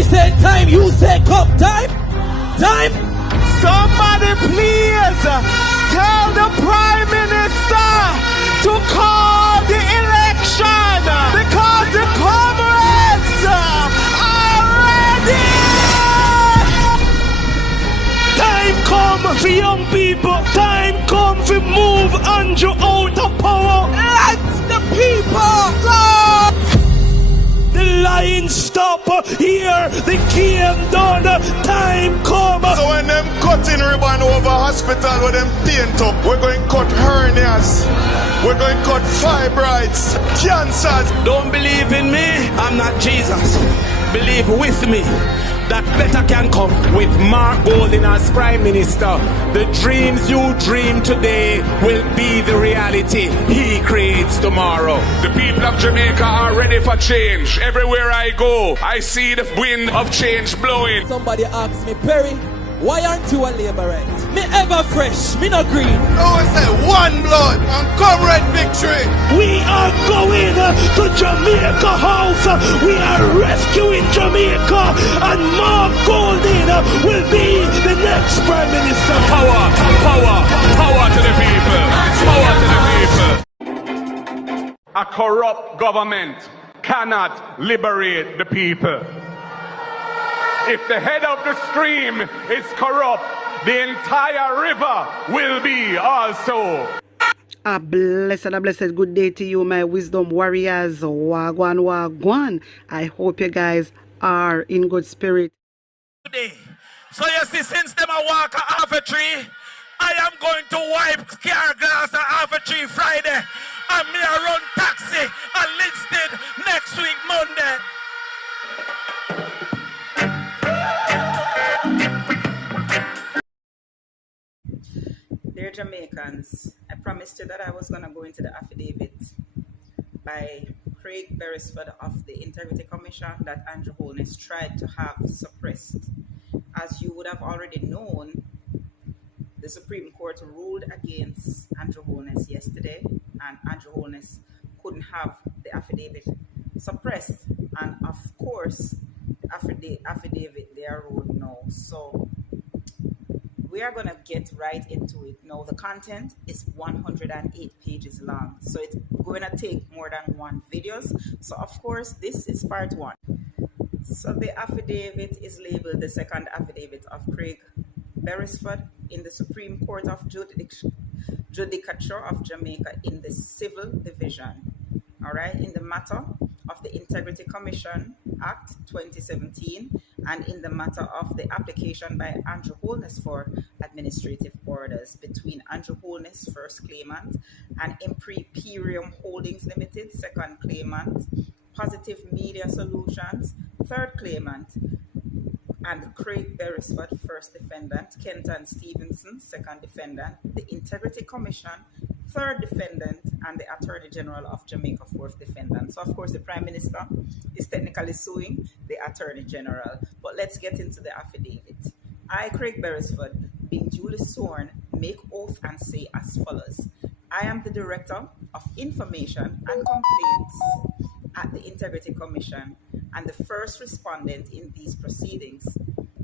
I say time, you say come. Time. Time. Somebody please tell the Prime Minister to call the election because the comrades are ready. Time come for young people. Time come for move Andrew out of power. Let the people go. The line stop here. The game done. Time come. So when them cutting ribbon over hospital with them paint up, we're going to cut hernias. We're going to cut fibroids, cancers. Don't believe in me. I'm not Jesus. Believe with me that better can come. With Mark Golding as Prime Minister, the dreams you dream today will be the reality he creates tomorrow. The people of Jamaica are ready for change. Everywhere I go, I see the wind of change blowing. Somebody asks me, Perry, why aren't you a labourite? Me ever fresh, me no green. No one say one blood and comrade victory. We are going to Jamaica House. We are rescuing Jamaica, and Mark Golding will be the next Prime Minister. Power, power, power to the people. Power to the people. A corrupt government cannot liberate the people. If the head of the stream is corrupt, the entire river will be also. A blessed good day to you, my wisdom warriors. Wagwan, wagwan. I hope you guys are in good spirit. Today. So you see, since them I walk off a tree, I am going to wipe car glass off a tree Friday. And me I run taxi and listed next week Monday. Dear Jamaicans, I promised you that I was going to go into the affidavit by Craig Beresford of the Integrity Commission that Andrew Holness tried to have suppressed. As you would have already known, the Supreme Court ruled against Andrew Holness yesterday, and Andrew Holness couldn't have the affidavit suppressed. And of course, the affidavit they are ruled now. So we are going to get right into it. Now, the content is 108 pages long, so it's going to take more than one videos. So, of course, this is part one. So, the affidavit is labeled the second affidavit of Craig Beresford in the Supreme Court of Judicature of Jamaica in the Civil Division. All right, in the matter of the Integrity Commission Act 2017 and in the matter of the application by Andrew Holness for administrative orders between Andrew Holness, first claimant, and Imperium Holdings Limited, second claimant, Positive Media Solutions, third claimant, and Craig Beresford, first defendant, Kenton Stevenson, second defendant, the Integrity Commission, third defendant, and the Attorney General of Jamaica, fourth defendant. So, of course, the Prime Minister is technically suing the Attorney General. But let's get into the affidavit. I, Craig Beresford, being duly sworn, make oath and say as follows. I am the Director of Information and Complaints at the Integrity Commission and the first respondent in these proceedings.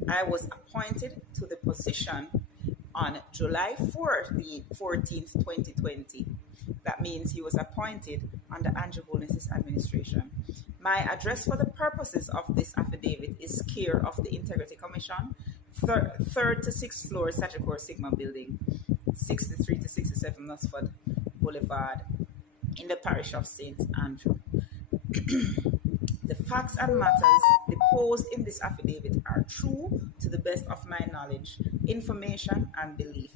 I was appointed to the position on July 14th, 2020. That means he was appointed under Andrew Holness's administration. My address for the purposes of this affidavit is care of the Integrity Commission, 3rd to 6th floor, Statutory Sigma Building, 63 to 67 Nutsford Boulevard, in the parish of St. Andrew. The facts and matters deposed in this affidavit are true to the best of my knowledge, information, and belief.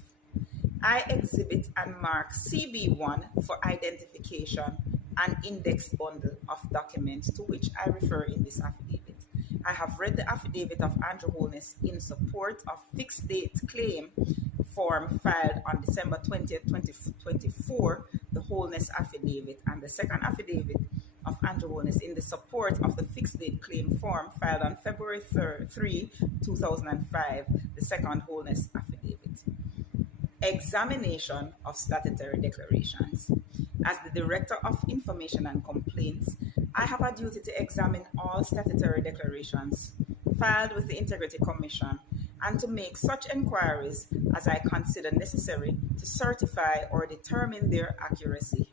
I exhibit and mark CB1 for identification and index bundle of documents to which I refer in this affidavit. I have read the affidavit of Andrew Holness in support of fixed date claim form filed on December 20th, 2024, the Holness affidavit, and the second affidavit of Andrew Holness in the support of the fixed date claim form filed on February 3, 2005, the second Holness affidavit. Examination of statutory declarations. As the Director of Information and Complaints, I have a duty to examine all statutory declarations filed with the Integrity Commission and to make such inquiries as I consider necessary to certify or determine their accuracy.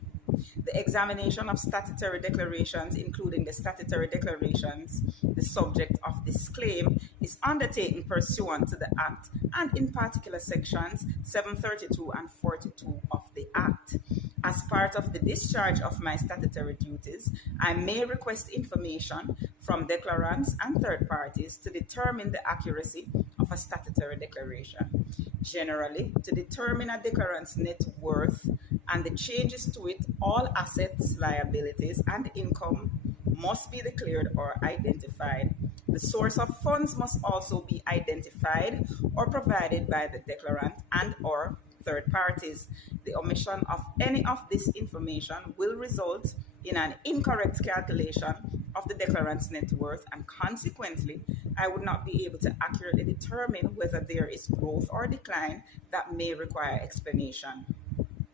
The examination of statutory declarations, including the statutory declarations, the subject of this claim, is undertaken pursuant to the Act and in particular sections 732 and 42 of the Act. As part of the discharge of my statutory duties, I may request information from declarants and third parties to determine the accuracy of a statutory declaration. Generally, to determine a declarant's net worth and the changes to it, all assets, liabilities, and income must be declared or identified. The source of funds must also be identified or provided by the declarant and or third parties. The omission of any of this information will result in an incorrect calculation of the declarant's net worth, and consequently, I would not be able to accurately determine whether there is growth or decline that may require explanation.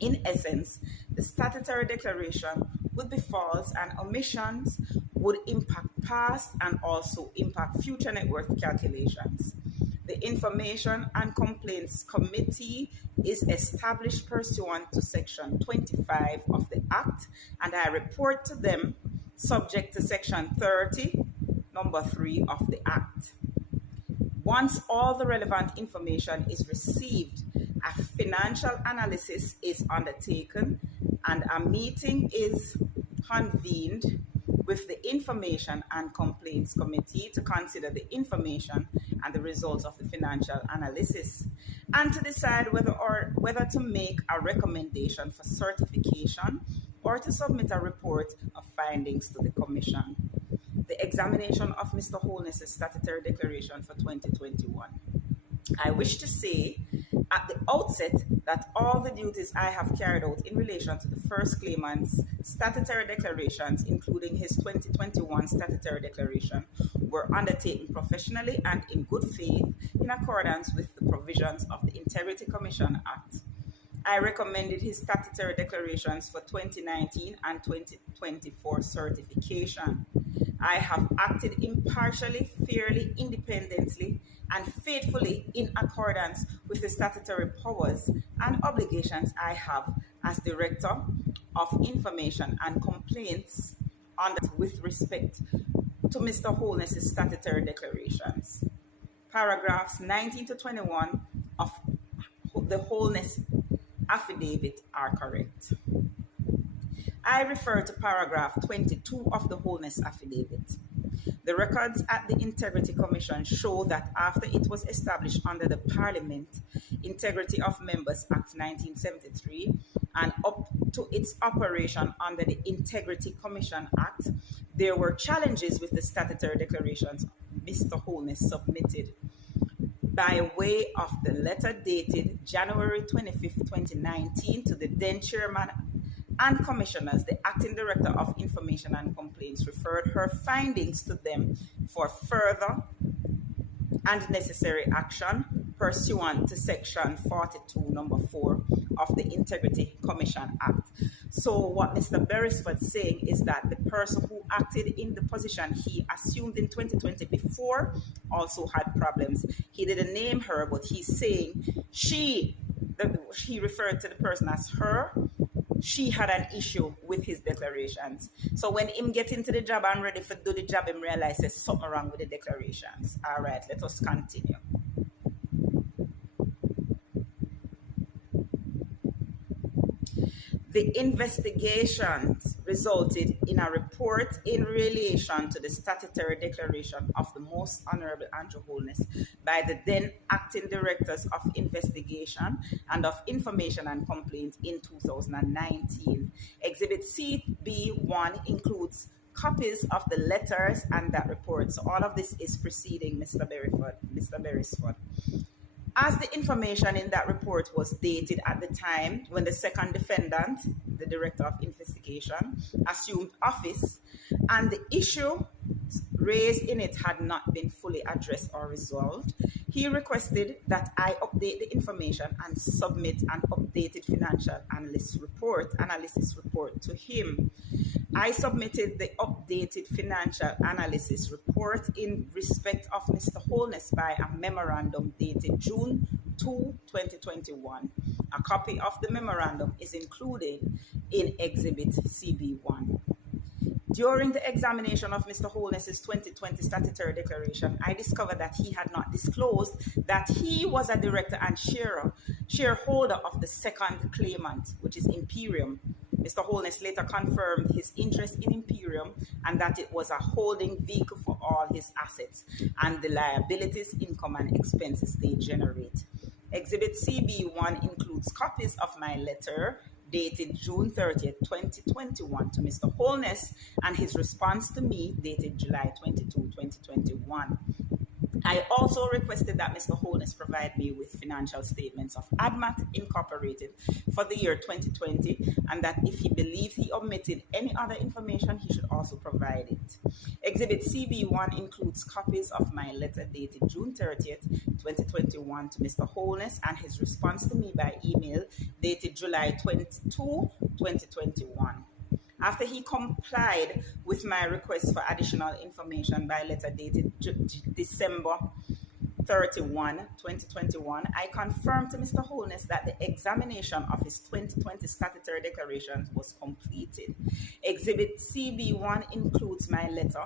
In essence, the statutory declaration would be false and omissions would impact past and also impact future net worth calculations. The Information and Complaints Committee is established pursuant to Section 25 of the Act, and I report to them subject to Section 30, number 3 of the Act. Once all the relevant information is received, a financial analysis is undertaken and a meeting is convened with the Information and Complaints Committee to consider the information and the results of the financial analysis and to decide whether to make a recommendation for certification or to submit a report of findings to the Commission. The examination of Mr. Holness's statutory declaration for 2021. I wish to say at the outset that all the duties I have carried out in relation to the first claimant's statutory declarations, including his 2021 statutory declaration, were undertaken professionally and in good faith in accordance with the provisions of the Integrity Commission Act. I recommended his statutory declarations for 2019 and 2024 certification. I have acted impartially, fairly, independently, and faithfully in accordance with the statutory powers and obligations I have as Director of Information and Complaints with respect to Mr. Holness's statutory declarations. Paragraphs 19 to 21 of the Holness affidavit are correct. I refer to paragraph 22 of the Holness affidavit. The records at the Integrity Commission show that after it was established under the Parliament Integrity of Members Act 1973 and up to its operation under the Integrity Commission Act, there were challenges with the statutory declarations Mr. Holness submitted. By way of the letter dated January 25, 2019 to the then Chairman and Commissioners, the Acting Director of Information and Complaints referred her findings to them for further and necessary action pursuant to Section 42, number 4 of the Integrity Commission Act. So what Mr. Beresford's saying is that the person who acted in the position he assumed in 2020 before also had problems. He didn't name her, but he's saying he referred to the person as her. She had an issue with his declarations. So when him get into the job and ready to do the job, him realize there's something wrong with the declarations. All right, let us continue. The investigations resulted in a report in relation to the statutory declaration of the Most Honorable Andrew Holness by the then Acting Directors of Investigation and of Information and Complaints in 2019. Exhibit CB1 includes copies of the letters and that report. So all of this is preceding Mr. Beresford. As the information in that report was dated at the time when the second defendant, the Director of Investigation, assumed office, and the issue raised in it had not been fully addressed or resolved, he requested that I update the information and submit an updated financial analysis report to him. I submitted the updated financial analysis report in respect of Mr. Holness by a memorandum dated June 2, 2021. A copy of the memorandum is included in Exhibit CB1. During the examination of Mr. Holness's 2020 statutory declaration, I discovered that he had not disclosed that he was a director and shareholder of the second claimant, which is Imperium. Mr. Holness later confirmed his interest in Imperium and that it was a holding vehicle for all his assets and the liabilities, income, and expenses they generate. Exhibit CB1 includes copies of my letter dated June 30th, 2021 to Mr. Holness and his response to me dated July 22, 2021. I also requested that Mr. Holness provide me with financial statements of ADMAT Incorporated for the year 2020 and that if he believed he omitted any other information, he should also provide it. Exhibit CB1 includes copies of my letter dated June 30th, 2021 to Mr. Holness and his response to me by email dated July 22, 2021. After he complied with my request for additional information by letter dated December 31, 2021, I confirmed to Mr. Holness that the examination of his 2020 statutory declarations was completed. Exhibit CB1 includes my letter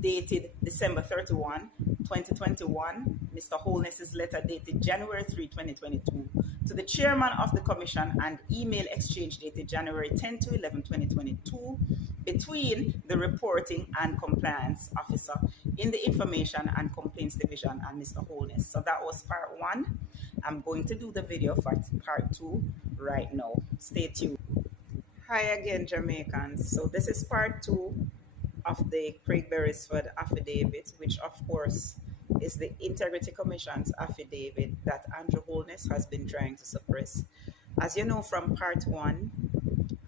dated December 31, 2021, Mr. Holness's letter dated January 3, 2022, to the chairman of the commission and email exchange dated January 10 to 11, 2022, between the reporting and compliance officer in the information and complaints division and Mr. Holness. So that was part one. I'm going to do the video for part two right now. Stay tuned. Hi again, Jamaicans. So this is part two of the Craig Beresford affidavit, which of course is the Integrity Commission's affidavit that Andrew Holness has been trying to suppress. As you know from part one,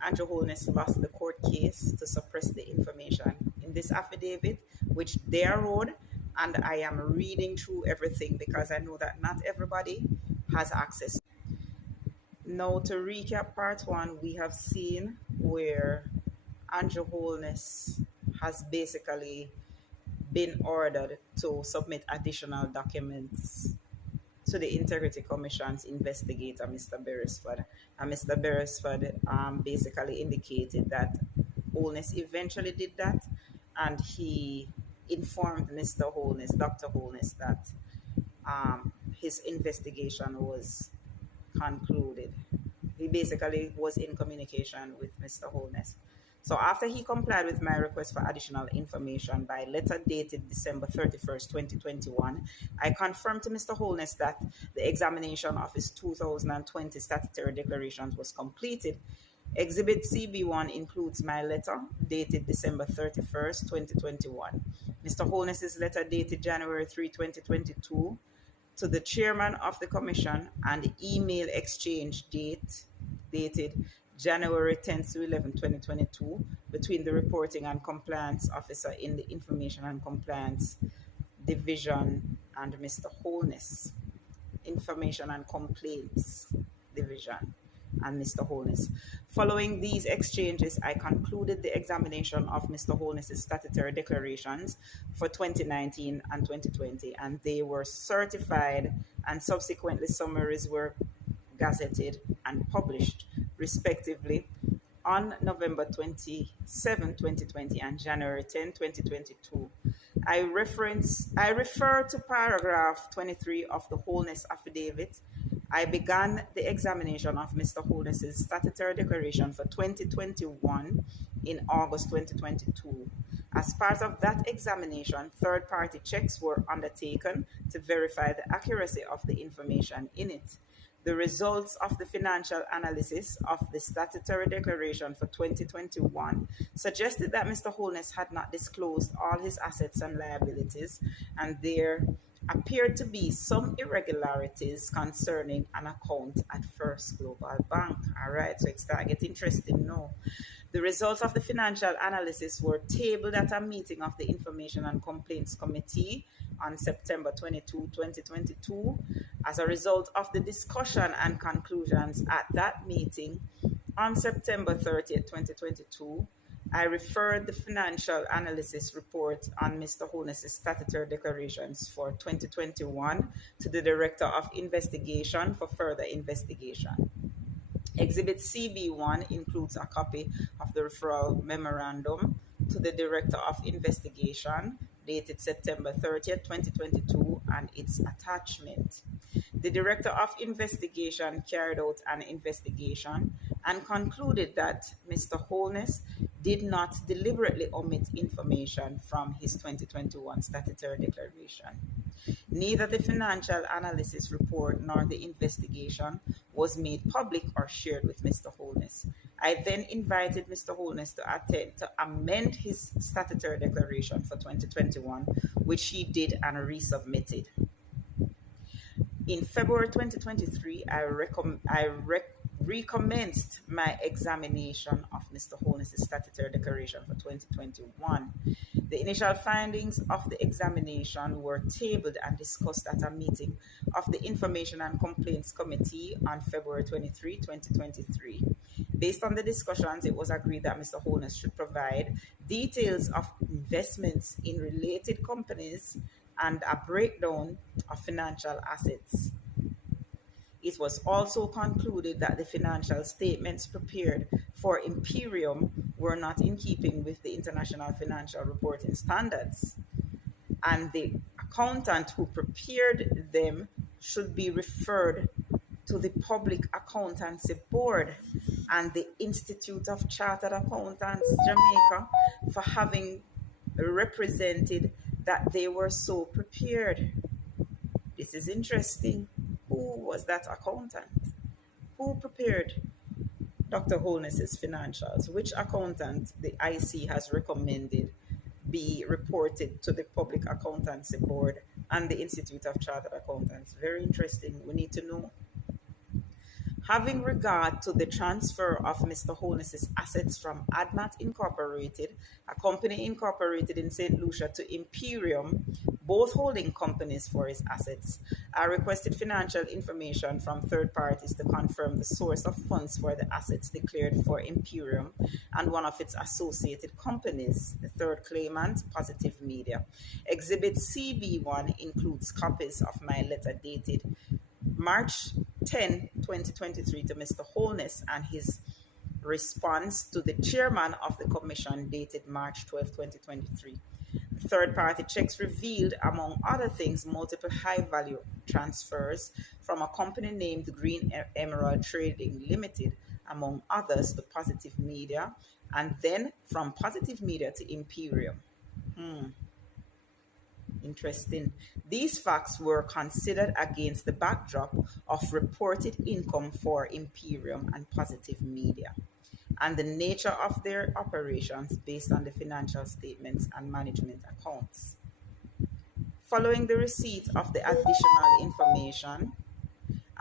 Andrew Holness lost the court case to suppress the information in this affidavit, which they wrote, and I am reading through everything because I know that not everybody has access. Now to recap part one, we have seen where Andrew Holness has basically been ordered to submit additional documents to the Integrity Commission's investigator, Mr. Beresford. And Mr. Beresford basically indicated that Holness eventually did that, and he informed Mr. Holness, Dr. Holness, that his investigation was concluded. He basically was in communication with Mr. Holness. So after he complied with my request for additional information by letter dated December 31st, 2021, I confirmed to Mr. Holness that the examination of his 2020 statutory declarations was completed. Exhibit CB1 includes my letter dated December 31st, 2021. Mr. Holness's letter dated January 3, 2022 to the chairman of the commission and email exchange dated January 10 to 11, 2022, between the Reporting and Compliance Officer in the Information and Compliance Division and Mr. Holness, Information and Complaints Division and Mr. Holness. Following these exchanges, I concluded the examination of Mr. Holness's statutory declarations for 2019 and 2020, and they were certified, and subsequently summaries were gazetted and published respectively on November 27, 2020 and January 10, 2022. I refer to paragraph 23 of the Holness affidavit. I began the examination of Mr. Holness's statutory declaration for 2021 in August 2022. As part of that examination, third-party checks were undertaken to verify the accuracy of the information in it. The results of the financial analysis of the statutory declaration for 2021 suggested that Mr. Holness had not disclosed all his assets and liabilities, and there appeared to be some irregularities concerning an account at First Global Bank. All right, so it started getting interesting now. The results of the financial analysis were tabled at a meeting of the Information and Complaints Committee on September 22, 2022. As a result of the discussion and conclusions at that meeting on September 30, 2022, I referred the financial analysis report on Mr. Holness's statutory declarations for 2021 to the Director of Investigation for further investigation. Exhibit CB1 includes a copy of the referral memorandum to the Director of Investigation dated September 30th, 2022 and its attachment. The Director of Investigation carried out an investigation and concluded that Mr. Holness did not deliberately omit information from his 2021 statutory declaration. Neither the financial analysis report nor the investigation was made public or shared with Mr. Holness. I then invited Mr. Holness to amend his statutory declaration for 2021, which he did and resubmitted. In February 2023, I recommenced my examination of Mr. Holness's statutory declaration for 2021. The initial findings of the examination were tabled and discussed at a meeting of the Information and Complaints Committee on February 23, 2023. Based on the discussions, it was agreed that Mr. Holness should provide details of investments in related companies and a breakdown of financial assets. It was also concluded that the financial statements prepared for Imperium were not in keeping with the International Financial Reporting Standards, and the accountant who prepared them should be referred to the Public Accountancy Board and the Institute of Chartered Accountants, Jamaica, for having represented that they were so prepared. This is interesting. Who was that accountant? Who prepared Dr. Holness's financials? Which accountant the IC has recommended be reported to the Public Accountancy Board and the Institute of Chartered Accountants? Very interesting. We need to know. Having regard to the transfer of Mr. Holness's assets from ADMAT Incorporated, a company incorporated in St. Lucia, to Imperium, both holding companies for his assets, I requested financial information from third parties to confirm the source of funds for the assets declared for Imperium and one of its associated companies, the third claimant, Positive Media. Exhibit CB1 includes copies of my letter dated March 10, 2023 to Mr. Holness and his response to the chairman of the commission dated March 12, 2023. The third-party checks revealed, among other things, multiple high-value transfers from a company named Green Emerald Trading Limited, among others, to Positive Media, and then from Positive Media to Imperium. Interesting. These facts were considered against the backdrop of reported income for Imperium and Positive Media and the nature of their operations based on the financial statements and management accounts. Following the receipt of the additional information,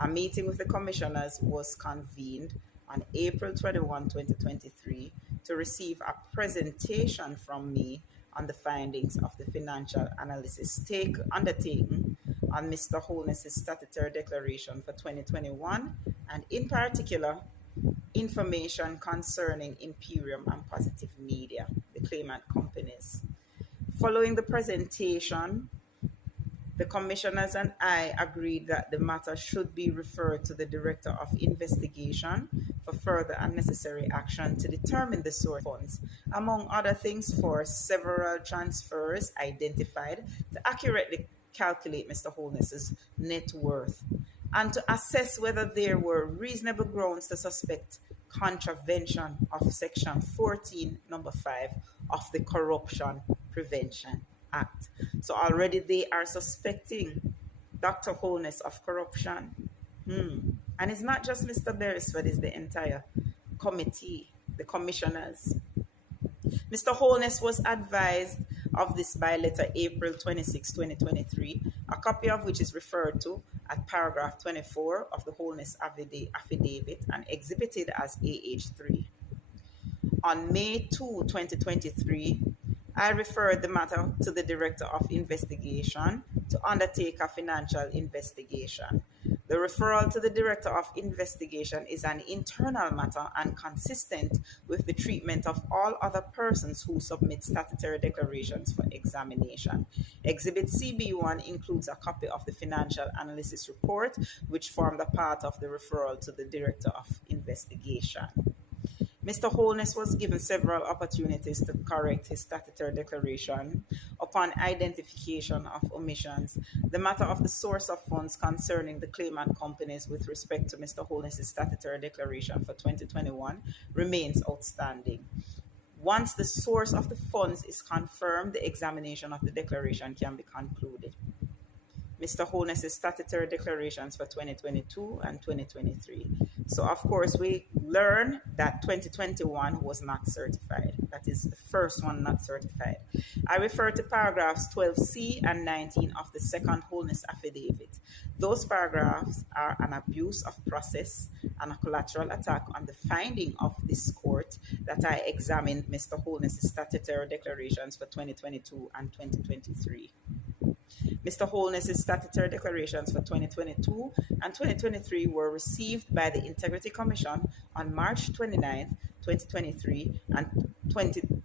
a meeting with the commissioners was convened on April 21, 2023 to receive a presentation from me on the findings of the financial analysis undertaken on Mr. Holness's statutory declaration for 2021, and in particular, information concerning Imperium and Positive Media, the claimant companies. Following the presentation, the commissioners and I agreed that the matter should be referred to the Director of Investigation for further and necessary action to determine the source of funds, among other things, for several transfers identified to accurately calculate Mr. Holness's net worth and to assess whether there were reasonable grounds to suspect contravention of Section 14, number 5 of the Corruption Prevention Act. So already they are suspecting Dr. Holness of corruption. And it's not just Mr. Beresford, it's the entire committee, the commissioners. Mr. Holness was advised of this by letter April 26, 2023, a copy of which is referred to at paragraph 24 of the Holness affidavit and exhibited as AH3. On May 2, 2023, I referred the matter to the Director of Investigation to undertake a financial investigation. The referral to the Director of Investigation is an internal matter and consistent with the treatment of all other persons who submit statutory declarations for examination. Exhibit CB1 includes a copy of the financial analysis report, which formed a part of the referral to the Director of Investigation. Mr. Holness was given several opportunities to correct his statutory declaration. Upon identification of omissions, the matter of the source of funds concerning the claimant companies with respect to Mr. Holness's statutory declaration for 2021 remains outstanding. Once the source of the funds is confirmed, the examination of the declaration can be concluded. Mr. Holness's statutory declarations for 2022 and 2023. So, of course, we learn that 2021 was not certified. That is the first one not certified. I refer to paragraphs 12C and 19 of the second Holness affidavit. Those paragraphs are an abuse of process and a collateral attack on the finding of this court that I examined Mr. Holness's statutory declarations for 2022 and 2023. Mr. Holness's statutory declarations for 2022 and 2023 were received by the Integrity Commission on March 29, 2023 and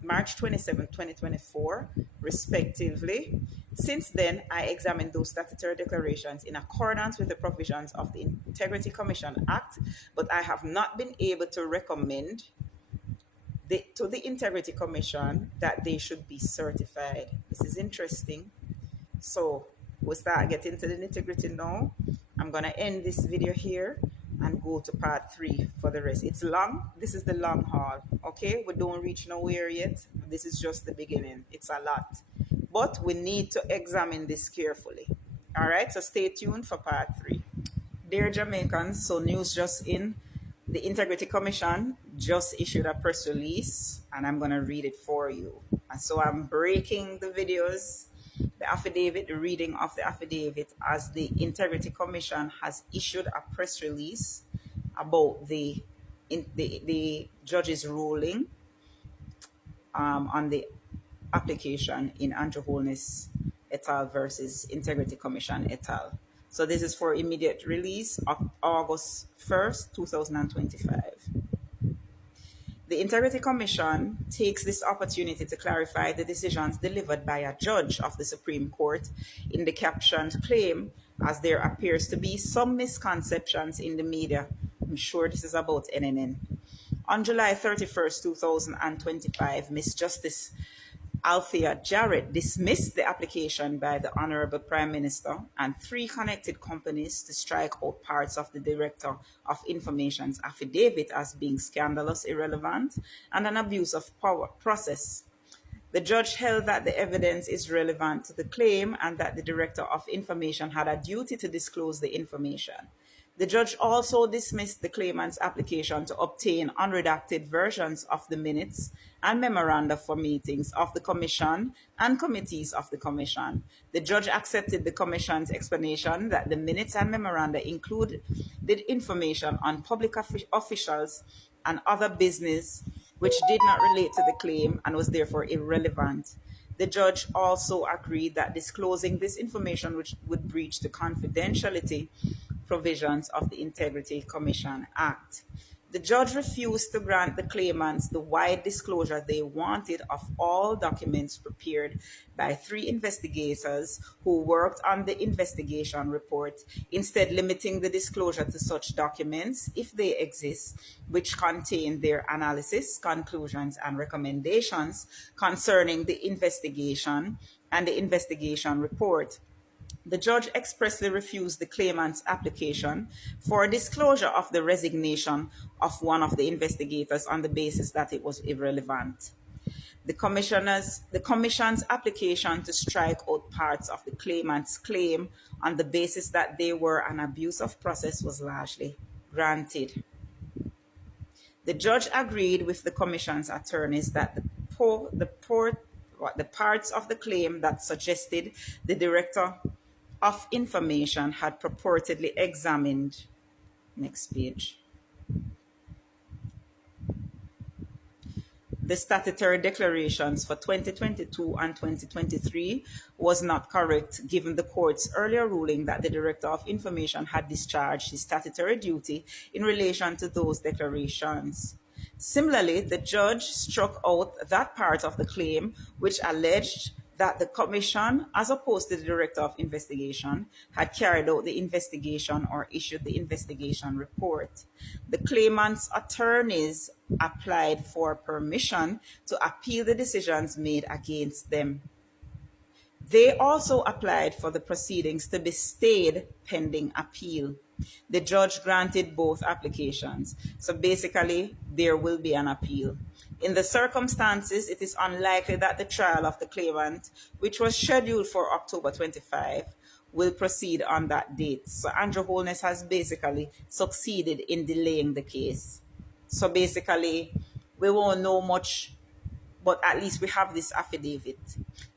March 27, 2024, respectively. Since then, I examined those statutory declarations in accordance with the provisions of the Integrity Commission Act, but I have not been able to recommend to the Integrity Commission that they should be certified. This is interesting. So we'll start getting to the nitty-gritty now. I'm going to end this video here and go to part 3 for the rest. It's long. This is the long haul. Okay, we don't reach nowhere yet. This is just the beginning. It's a lot. But we need to examine this carefully. All right, so stay tuned for part 3. Dear Jamaicans, so news just in. The Integrity Commission just issued a press release, and I'm going to read it for you. And so I'm breaking the videos, the affidavit, the reading of the affidavit, as the Integrity Commission has issued a press release about the judge's ruling on the application in Andrew Holness et al. Versus Integrity Commission et al. So this is for immediate release of August 1st, 2025. The Integrity Commission takes this opportunity to clarify the decisions delivered by a judge of the Supreme Court in the captioned claim, as there appears to be some misconceptions in the media. I'm sure this is about NNN. On July 31st, 2025, Ms. Justice Althea Jarrett dismissed the application by the Honorable Prime Minister and 3 connected companies to strike out parts of the Director of Information's affidavit as being scandalous, irrelevant, and an abuse of power process. The judge held that the evidence is relevant to the claim and that the Director of Information had a duty to disclose the information. The judge also dismissed the claimant's application to obtain unredacted versions of the minutes and memoranda for meetings of the Commission and committees of the Commission. The judge accepted the Commission's explanation that the minutes and memoranda included information on public officials and other business which did not relate to the claim and was therefore irrelevant. The judge also agreed that disclosing this information would breach the confidentiality provisions of the Integrity Commission Act. The judge refused to grant the claimants the wide disclosure they wanted of all documents prepared by 3 investigators who worked on the investigation report, instead limiting the disclosure to such documents, if they exist, which contain their analysis, conclusions, and recommendations concerning the investigation and the investigation report. The judge expressly refused the claimant's application for disclosure of the resignation of one of the investigators on the basis that it was irrelevant. The Commission's application to strike out parts of the claimant's claim on the basis that they were an abuse of process was largely granted. The judge agreed with the Commission's attorneys that the parts of the claim that suggested the Director of Information had purportedly examined. Next page. the statutory declarations for 2022 and 2023 was not correct, given the court's earlier ruling that the Director of Information had discharged his statutory duty in relation to those declarations. Similarly, the judge struck out that part of the claim which alleged that the Commission, as opposed to the Director of Investigation, had carried out the investigation or issued the investigation report. The claimant's attorneys applied for permission to appeal the decisions made against them. They also applied for the proceedings to be stayed pending appeal. The judge granted both applications. So basically, there will be an appeal. In the circumstances, it is unlikely that the trial of the claimant, which was scheduled for October 25, will proceed on that date. So Andrew Holness has basically succeeded in delaying the case. So basically, we won't know much, but at least we have this affidavit.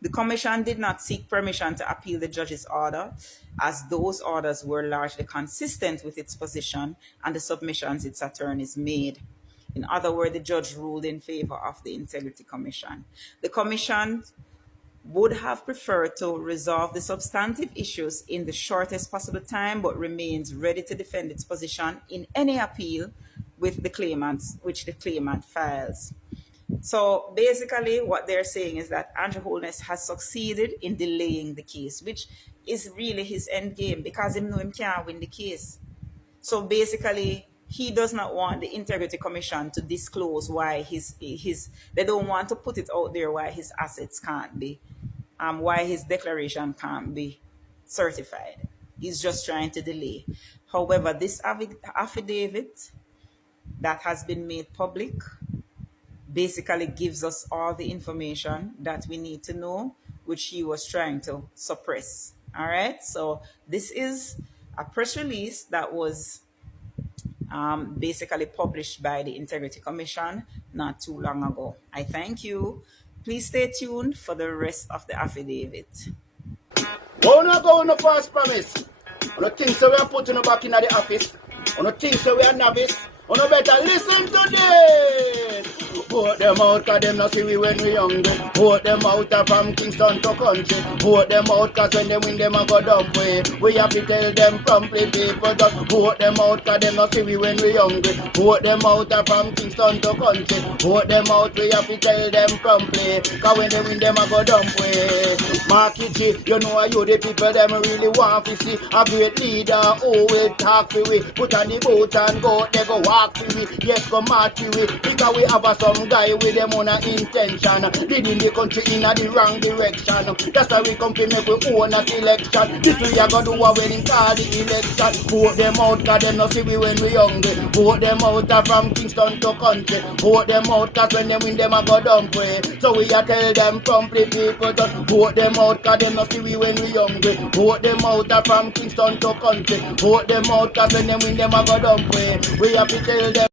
The Commission did not seek permission to appeal the judge's order, as those orders were largely consistent with its position and the submissions its attorneys made. In other words, the judge ruled in favor of the Integrity Commission. The Commission would have preferred to resolve the substantive issues in the shortest possible time, but remains ready to defend its position in any appeal with the claimants, which the claimant files. So basically what they're saying is that Andrew Holness has succeeded in delaying the case, which is really his end game, because he know him can't win the case. So basically, he does not want the Integrity Commission to disclose why they don't want to put it out there why his assets can't be, why his declaration can't be certified. He's just trying to delay. However, this affidavit that has been made public basically gives us all the information that we need to know, which he was trying to suppress. All right, so this is a press release that was basically published by the Integrity Commission not too long ago. I thank you. Please stay tuned for the rest of the affidavit. Don't go on the false promise. On the things that we are putting back in the office, on the things that we are novice, on the better listen to this. Vote them out, cause them not see we when we young. Vote them out from Kingston to country. Vote them out, cause when they win them a go dump way. We have to tell them promptly, people, that vote them out, cause them not see we when we young. Vote them out from Kingston to country. Vote them out, we have to tell them promptly, cause when they win them a go dump way. Market G, you know you the people them really want to see a great leader who will talk to we. Put on the boat and go, they go walk to we. Yes, go march to we, because we have some guy with them on a intention, leading the country in the wrong direction. That's why we come to make we own a selection. This we are gonna do when in call the election. Vote them out, cause them not see we when we hungry. Vote them out from Kingston to country. Vote them out, cause when they win them a go dump way. So we are tell them promptly, people, that vote them out, cause them not see we when we hungry. Vote them out from Kingston to country. Vote them out, cause when they win them a go dump way. We have to tell them